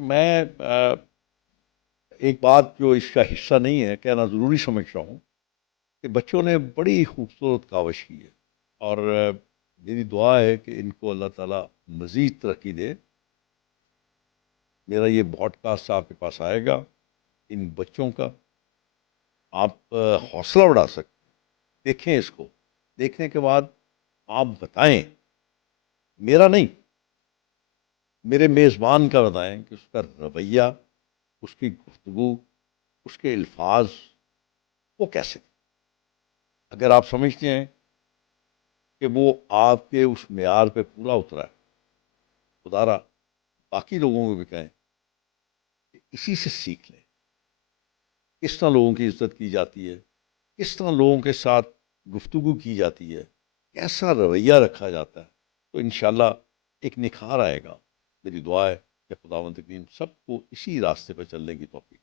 میں ایک بات جو اس کا حصہ نہیں ہے کہنا ضروری سمجھتا ہوں کہ بچوں نے بڑی خوبصورت کاوش کی ہے، اور میری دعا ہے کہ ان کو اللہ تعالیٰ مزید ترقی دے۔ میرا یہ براڈ کاسٹ آپ کے پاس آئے گا، ان بچوں کا آپ حوصلہ بڑھا سکتے ہیں۔ دیکھیں اس کو، دیکھنے کے بعد آپ بتائیں، میرا نہیں، میرے میزبان کا بتائیں کہ اس کا رویہ، اس کی گفتگو، اس کے الفاظ وہ کیسے تھے۔ اگر آپ سمجھتے ہیں کہ وہ آپ کے اس معیار پہ پورا اترا ہے، خدا را باقی لوگوں کو بھی کہیں کہ اسی سے سیکھ لیں، کس طرح لوگوں کی عزت کی جاتی ہے، کس طرح لوگوں کے ساتھ گفتگو کی جاتی ہے، کیسا رویہ رکھا جاتا ہے، تو انشاءاللہ ایک نکھار آئے گا۔ میری دعا ہے کہ خداوند کریم سب کو اسی راستے پہ چلنے کی توفیق